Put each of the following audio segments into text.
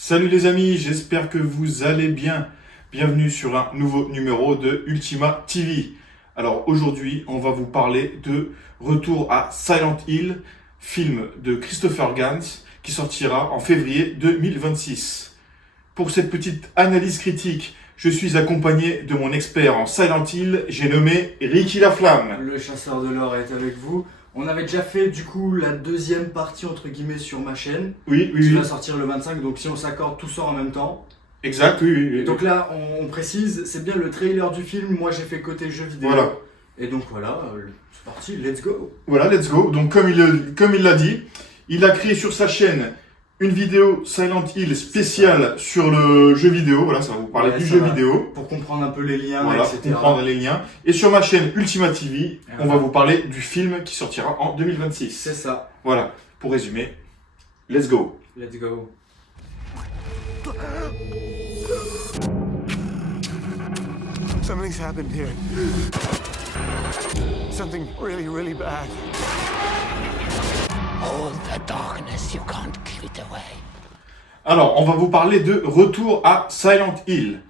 Salut les amis, j'espère que vous allez bien. Bienvenue sur un nouveau numéro de Ultima TV. Alors aujourd'hui, on va vous parler de Retour à Silent Hill, film de Christopher Gans qui sortira en février 2026. Pour cette petite analyse critique, je suis accompagné de mon expert en Silent Hill, j'ai nommé Ricky Laflamme. Le chasseur de l'or est avec vous. On avait déjà fait du coup la deuxième partie entre guillemets sur ma chaîne. Oui. Qui va sortir le 25, donc si on s'accorde, tout sort en même temps. Exact, oui. Et donc là, on précise, c'est bien le trailer du film, moi j'ai fait côté jeu vidéo. Voilà. Et donc voilà, c'est parti, let's go. Voilà, let's go. Donc comme il l'a dit, il a créé sur sa chaîne une vidéo Silent Hill spéciale sur le jeu vidéo. Voilà, ça va vous parler du jeu vidéo. Pour comprendre un peu les liens, Voilà, etc. comprendre les liens. Et sur ma chaîne Ultima TV, on va vous parler du film qui sortira en 2026. C'est ça. Voilà, pour résumer, let's go. Let's go. Something's happened here. Something really, really bad. Hold the darkness, you can't keep it away. Alors, on va vous parler de Retour à Silent Hill.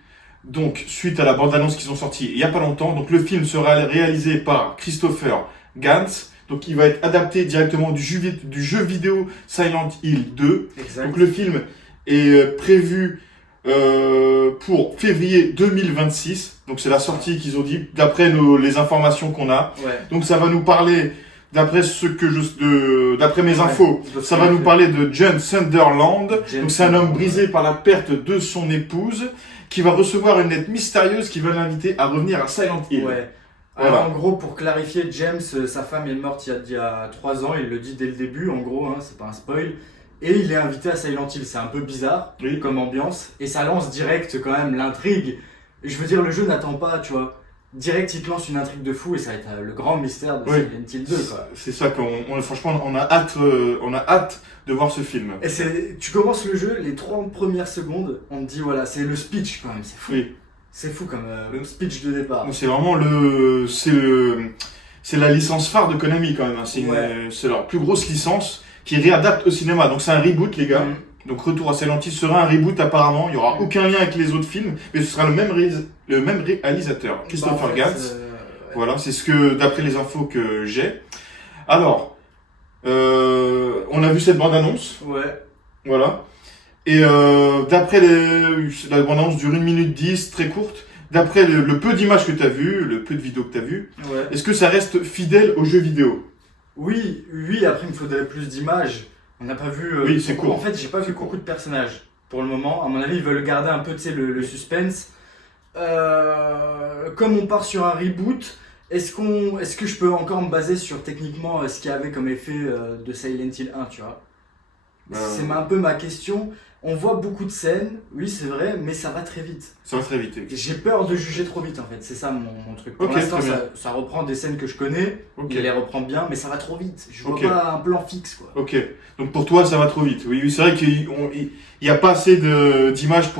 Donc, suite à la bande-annonce qu'ils ont sortie il n'y a pas longtemps, donc le film sera réalisé par Christopher Gans. Donc, il va être adapté directement du jeu vidéo Silent Hill 2. Exact. Donc, le film est prévu pour février 2026. Donc, c'est la sortie qu'ils ont dit, d'après les informations qu'on a. Ouais. Donc, ça va nous parler, d'après mes infos, ça va nous parler de John Sunderland. Donc, c'est un homme brisé par la perte de son épouse qui va recevoir une lettre mystérieuse qui va l'inviter à revenir à Silent Hill. Ouais. Voilà. Alors, en gros, pour clarifier, James, sa femme est morte il y a 3 ans, il le dit dès le début, en gros, hein, c'est pas un spoil. Et il est invité à Silent Hill, c'est un peu bizarre Oui. comme ambiance, et ça lance direct quand même l'intrigue. Je veux dire, le jeu n'attend pas, tu vois. Direct, il te lance une intrigue de fou, et ça va être le grand mystère de Oui. Silent Hill 2, quoi. C'est ça franchement, on a hâte de voir ce film. Et tu commences le jeu, les 30 premières secondes, on te dit, voilà, c'est le speech quand même, c'est fou. Oui. C'est fou comme speech de départ. Donc, c'est vraiment c'est la licence phare de Konami quand même. Hein. C'est leur plus grosse licence qui réadapte au cinéma. Donc c'est un reboot, les gars. Donc Retour à Silent Hill sera un reboot apparemment. Il n'y aura aucun lien avec les autres films, mais ce sera le même réalisateur, Christopher Gans. Voilà, c'est ce que d'après les infos que j'ai. Alors, on a vu cette bande-annonce. Ouais. Voilà. Et d'après la bande-annonce dure 1 minute 10, très courte. D'après le peu d'images que tu as vu, le peu de vidéos que tu as vu, Ouais. est-ce que ça reste fidèle au jeu vidéo? Oui, après il me faudrait plus d'images. On n'a pas vu. Oui, c'est court. En fait, j'ai pas vu beaucoup de personnages pour le moment. À mon avis, ils veulent garder un peu, tu sais, le suspense. Comme on part sur un reboot, est-ce que je peux encore me baser sur techniquement ce qu'il y avait comme effet de Silent Hill 1, tu vois? C'est un peu ma question. On voit beaucoup de scènes, oui c'est vrai, mais ça va très vite. Ça va très vite. Oui. J'ai peur de juger trop vite en fait, c'est ça mon truc. Pour Ok, l'instant, très bien. ça reprend des scènes que je connais, Ok. il les reprend bien, mais ça va trop vite. Je vois Ok. pas un plan fixe quoi. Ok. Donc pour toi, ça va trop vite. Oui, c'est vrai qu'il n'y a pas assez d'images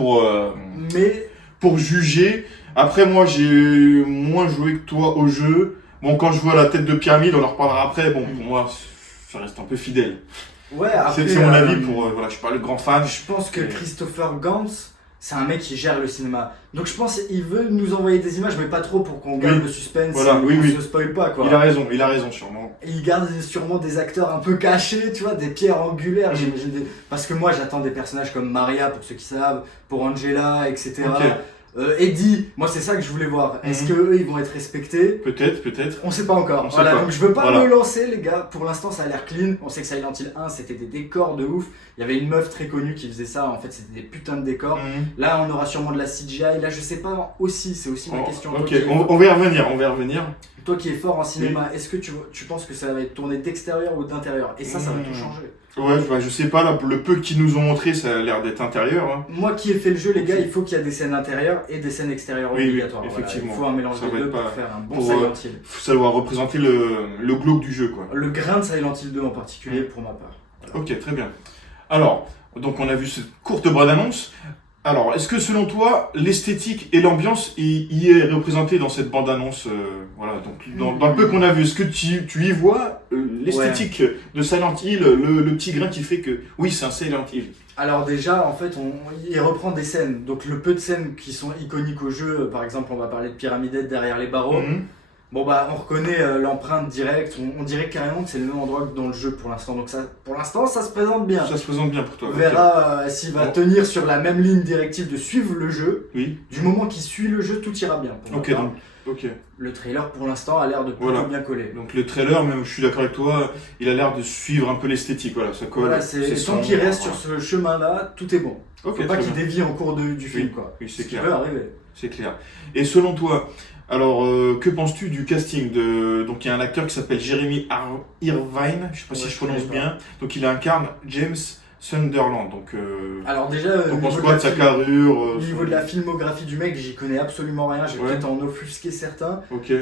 Mais pour juger. Après, moi, j'ai moins joué que toi au jeu. Bon, quand je vois la tête de pyramide, on en reparlera après. Bon, pour moi, ça reste un peu fidèle. ouais, après. C'est mon avis pour. Voilà, je suis pas le grand fan. Je pense que Christopher Gans, c'est un mec qui gère le cinéma. Donc je pense qu'il veut nous envoyer des images, mais pas trop pour qu'on garde Oui. le suspense, Voilà, et oui, qu'on oui. se spoil pas quoi. Il a raison sûrement. Et il garde sûrement des acteurs un peu cachés, tu vois, des pierres angulaires, j'imagine. Parce que moi j'attends des personnages comme Maria, pour ceux qui savent, pour Angela, etc. Ok. Eddie, moi c'est ça que je voulais voir. Est-ce que eux ils vont être respectés? Peut-être. On sait pas encore. On sait Voilà, pas. donc je veux pas Voilà. me lancer les gars. Pour l'instant ça a l'air clean. On sait que Silent Hill 1 c'était des décors de ouf. Il y avait une meuf très connue qui faisait ça. En fait c'était des putains de décors. Là on aura sûrement de la CGI. Là je sais pas aussi. C'est aussi ma question. Ok, Toi, on va y revenir. toi qui es fort en cinéma, est-ce que tu penses que ça va être tourné d'extérieur ou d'intérieur? Et ça va tout changer. Ouais, je sais pas, là, le peu qu'ils nous ont montré, ça a l'air d'être intérieur. Hein. Moi qui ai fait le jeu, les gars, il faut qu'il y ait des scènes intérieures et des scènes extérieures Oui, obligatoires. oui, effectivement. Voilà, il faut un mélange Ça des va deux être pour pas- faire un bon pour, Silent Hill. Ça doit représenter le glauque du jeu, quoi. Le grain de Silent Hill 2 en particulier pour ma part. Voilà. Ok, très bien. Alors, donc on a vu cette courte bande-annonce. Alors, est-ce que selon toi, l'esthétique et l'ambiance y est représentée dans cette bande-annonce voilà, donc dans le peu qu'on a vu, est-ce que tu y vois l'esthétique de Silent Hill, le petit grain qui fait que, oui, c'est un Silent Hill? Alors déjà, en fait, il reprend des scènes. Donc le peu de scènes qui sont iconiques au jeu, par exemple, on va parler de Pyramid Head derrière les barreaux. Mhm. Bon bah, on reconnaît l'empreinte directe. On dirait carrément que c'est le même endroit que dans le jeu pour l'instant. Donc ça, pour l'instant, ça se présente bien. Ça se présente bien pour toi. On ok. verra s'il va Bon. tenir sur la même ligne directive de suivre le jeu. Oui. Du moment qu'il suit le jeu, tout ira bien. Pour Ok, ma part. donc, ok. Le trailer, pour l'instant, a l'air de plutôt Voilà. bien coller. Donc le trailer, même, je suis d'accord avec toi, il a l'air de suivre un peu l'esthétique, voilà, ça colle. Voilà, tant sombre, qu'il reste voilà. sur ce chemin-là, tout est bon. Ok, Faut pas très qu'il bien. dévie en cours du film, quoi. Oui, c'est Ce qui clair. peut arriver. C'est clair. Et selon toi, alors, que penses-tu du casting de... Donc, il y a un acteur qui s'appelle Jeremy Irvine, je sais pas si Ouais, je je connais prononce pas. bien. Donc, il incarne James Sunderland. Donc, Alors déjà, on pense quoi de sa carrure au niveau de la filmographie du mec, j'y connais absolument rien. Je vais Ouais. peut-être en offusquer certains. Ok.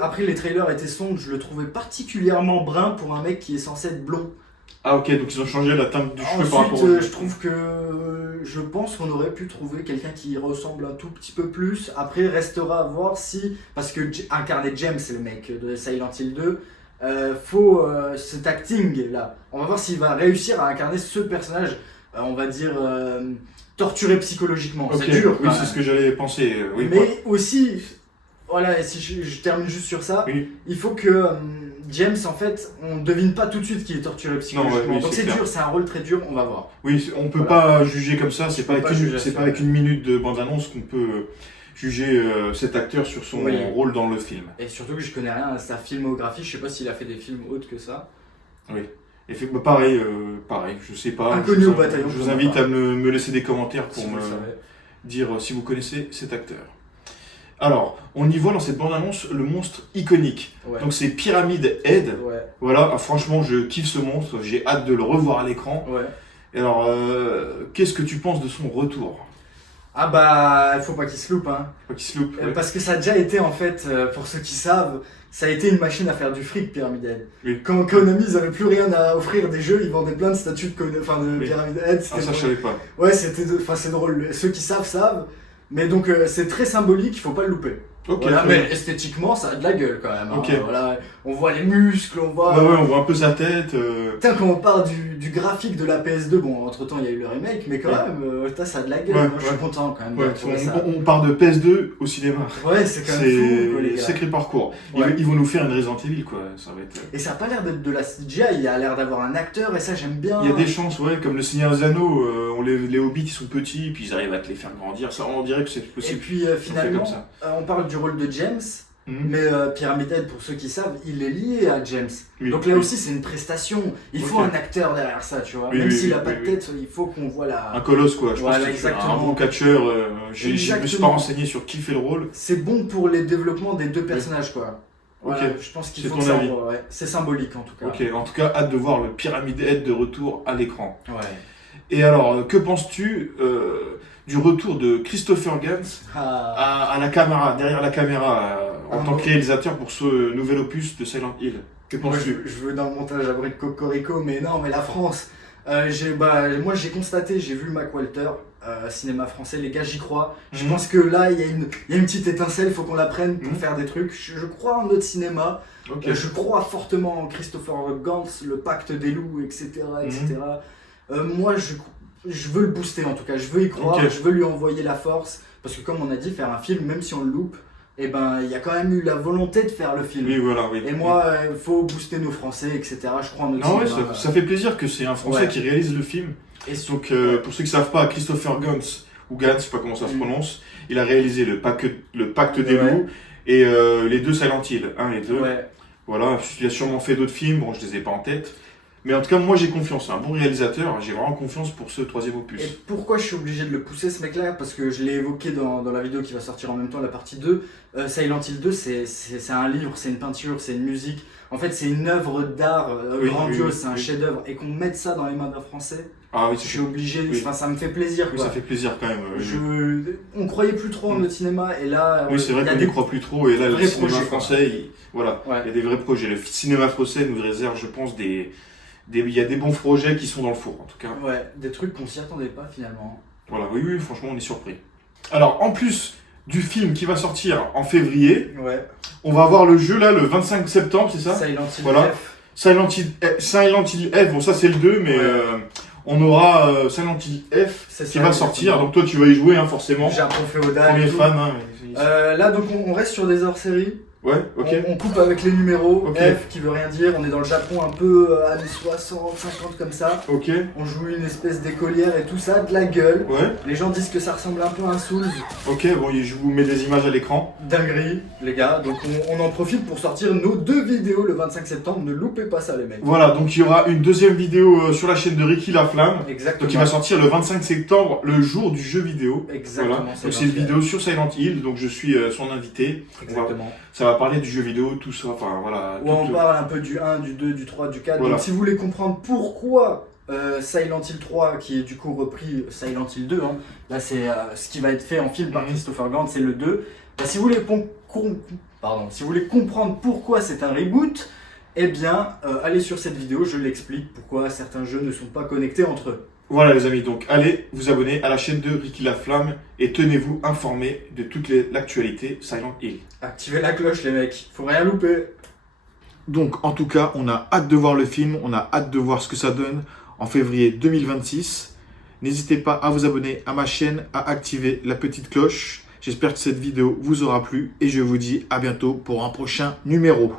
Après, les trailers étaient sombres. Je le trouvais particulièrement brun pour un mec qui est censé être blond. Ah, ok, donc ils ont changé la teinte du cheveu par rapport Ensuite, au... je trouve que je pense qu'on aurait pu trouver quelqu'un qui ressemble un tout petit peu plus. Après, restera à voir si, parce que incarner James, c'est le mec de Silent Hill 2, faut cet acting là. On va voir s'il va réussir à incarner ce personnage, on va dire torturé psychologiquement. Ok, C'est dur. oui, quand c'est même. ce que j'allais penser. Oui, Mais aussi, voilà, et si je termine juste sur ça, Oui. il faut que James, en fait, on ne devine pas tout de suite qu'il est torturé psychologiquement. oui, Donc c'est c'est clair. dur, c'est un rôle très dur, on va voir. Oui, on peut Voilà. pas juger comme ça, c'est pas, peut pas juger c'est ça. pas avec une minute de bande-annonce qu'on peut juger cet acteur sur son Oui. rôle dans le film. Et surtout que je connais rien à sa filmographie, je sais pas s'il a fait des films autres que ça. Et fait, bah, pareil, je sais pas. Inconnu Je au vous- bataillon, Je pour vous ma invite part. à me laisser des commentaires pour Si vous me le savez. dire si vous connaissez cet acteur. Alors, on y voit dans cette bande-annonce le monstre iconique. Ouais. Donc c'est Pyramid Head. Ouais, Voilà, franchement, je kiffe ce monstre, j'ai hâte de le revoir à l'écran. ouais. Et alors, qu'est-ce que tu penses de son retour? Ah bah, faut pas qu'il se loupe, hein. Faut qu'il se loupe. Ouais. Parce que ça a déjà été, en fait, pour ceux qui savent, ça a été une machine à faire du fric, Pyramid Head. Oui. Quand Konami, ils avaient plus rien à offrir des jeux, ils vendaient plein de statues de Oui. Pyramid Head. Ah, C'était ça, je savais pas. Ouais, c'est drôle. Ceux qui savent, savent. Mais donc, c'est très symbolique, il faut pas le louper. Ok, Voilà, très mais bien. esthétiquement, ça a de la gueule quand même. hein. Ok. Voilà, on voit les muscles, on voit. Ouais, on voit un peu sa tête. Putain, quand on parle du graphique de la PS2, bon, entre temps il y a eu le remake, mais quand Ouais. même, putain, ça a de la gueule. Ouais, Moi, je suis content quand même de Ouais, retrouver ça. on part de PS2 au cinéma. Ouais, c'est quand même fou, quoi, les C'est gars. sacré parcours. Ouais. Ils vont nous faire une Resident Evil, quoi. Ça va être... Et ça a pas l'air d'être de la CGI, il a l'air d'avoir un acteur, et ça j'aime bien. Il y a des chances, ouais, comme le Seigneur des Anneaux, les hobbits ils sont petits, puis ils arrivent à te les faire grandir. Ça, on dirait que c'est Et possible. puis finalement, comme ça. on parle du rôle de James, Mhm. mais Pyramid Head, pour ceux qui savent, il est lié à James. Oui, Donc là oui. aussi, c'est une prestation. Il faut Ok. un acteur derrière ça, tu vois. Oui, Même oui, s'il oui, a pas oui, de oui. tête, il faut qu'on voit la. Un colosse, quoi. Je Voilà, pense que c'est un exactement. bon catcheur. Je me suis pas Exactement. renseigné sur qui fait le rôle. C'est bon pour les développements des deux personnages, quoi. Voilà, Ok. je pense qu'il C'est faut ton que ça avis. envoie, ouais. C'est symbolique en tout cas. Ok, en tout cas, hâte de voir le Pyramid Head de retour à l'écran. Ouais. Et alors, que penses-tu du retour de Christopher Gans Ah, à la caméra, derrière la caméra, en Ah, tant bon. que réalisateur pour ce nouvel opus de Silent Hill? Que moi, penses-tu? je veux dans le montage abri de Cocorico, mais non, mais la France. Moi j'ai constaté, j'ai vu Mac Walter, cinéma français, les gars, j'y crois. Je Mhm. pense que là, il y a une petite étincelle, il faut qu'on la prenne pour Mhm. faire des trucs. Je crois en notre cinéma. Ok. Je crois fortement en Christopher Gans, le pacte des loups, etc. etc. Moi, je veux le booster en tout cas, je veux y croire, Ok. je veux lui envoyer la force. Parce que comme on a dit, faire un film, même si on le loupe, eh ben, il y a quand même eu la volonté de faire le film. Oui, voilà, oui. Et moi, il faut booster nos Français, etc. Je crois en notre Non, ouais, cinéma. ça fait plaisir que c'est un Français Ouais. qui réalise le film. Et Donc, pour ceux qui ne savent pas, Christopher Gans, ou Gans, je sais pas comment ça se Mhm. prononce, il a réalisé le pacte des Ouais. loups et les deux Silent Hill, 1 et 2. ouais. Voilà, il a sûrement fait d'autres films, bon, je les ai pas en tête. Mais en tout cas, moi j'ai confiance, c'est un bon réalisateur, j'ai vraiment confiance pour ce troisième opus. Et pourquoi je suis obligé de le pousser ce mec-là? Parce que je l'ai évoqué dans la vidéo qui va sortir en même temps, la partie 2. Silent Hill 2, c'est un livre, c'est une peinture, c'est une musique. En fait, c'est une œuvre d'art Oui, grandiose, oui, c'est un oui. chef-d'œuvre. Et qu'on mette ça dans les mains d'un Français, Ah oui, je suis obligé, oui. enfin, ça me fait plaisir. oui, Quoi. ça fait plaisir quand même. On croyait plus trop en notre cinéma, et là, Oui, c'est vrai il y a qu'on des n'y croit plus trop, et là, le vrais cinéma projets, quoi. français, voilà, Ouais. il y a des vrais projets. Le cinéma français nous réserve, je pense, il y a des bons projets qui sont dans le four, en tout cas. Ouais, des trucs qu'on s'y attendait pas finalement. Voilà, oui, oui, franchement, on est surpris. Alors, en plus du film qui va sortir en février, Ouais. on va avoir le jeu là le 25 septembre, c'est ça? Silent Hill Voilà. F. Silent Hill F, bon ça c'est le 2, mais Ouais. on aura Silent Hill F C'est qui ça, va sortir, exactement. donc toi tu vas y jouer hein, forcément. Japon féodal. Premier et tout. fan, hein. Là, donc, on reste sur des hors-séries. Ouais, ok. On coupe avec les numéros. Ok. F qui veut rien dire. On est dans le Japon un peu années 60, 50 comme ça. Ok, On joue une espèce d'écolière et tout ça, de la gueule. ouais, Les gens disent que ça ressemble un peu à un Souls. ok, bon je vous mets des images à l'écran. Dinguerie, les gars. Donc on en profite pour sortir nos 2 vidéos le 25 septembre. Ne loupez pas ça, les mecs. Voilà, donc il y aura une deuxième vidéo sur la chaîne de Ricky Laflamme. Exactement. Donc il va sortir le 25 septembre, le jour du jeu vidéo. Exactement. Voilà, donc c'est une vidéo sur Silent Hill, donc je suis son invité. Exactement. Ça va parler du jeu vidéo, tout ça, enfin voilà. Où on parle un peu du 1, du 2, du 3, du 4. Voilà. Donc si vous voulez comprendre pourquoi Silent Hill 3, qui est du coup repris Silent Hill 2, hein, là c'est ce qui va être fait en film par Christopher Gant, c'est le 2. Bah, si vous voulez si vous voulez comprendre pourquoi c'est un reboot, eh bien allez sur cette vidéo, je l'explique pourquoi certains jeux ne sont pas connectés entre eux. Voilà les amis, donc allez vous abonner à la chaîne de Ricky Laflamme et tenez-vous informés de toute l'actualité Silent Hill. Activez la cloche les mecs, faut rien louper. Donc en tout cas, on a hâte de voir le film, on a hâte de voir ce que ça donne en février 2026. N'hésitez pas à vous abonner à ma chaîne, à activer la petite cloche. J'espère que cette vidéo vous aura plu et je vous dis à bientôt pour un prochain numéro.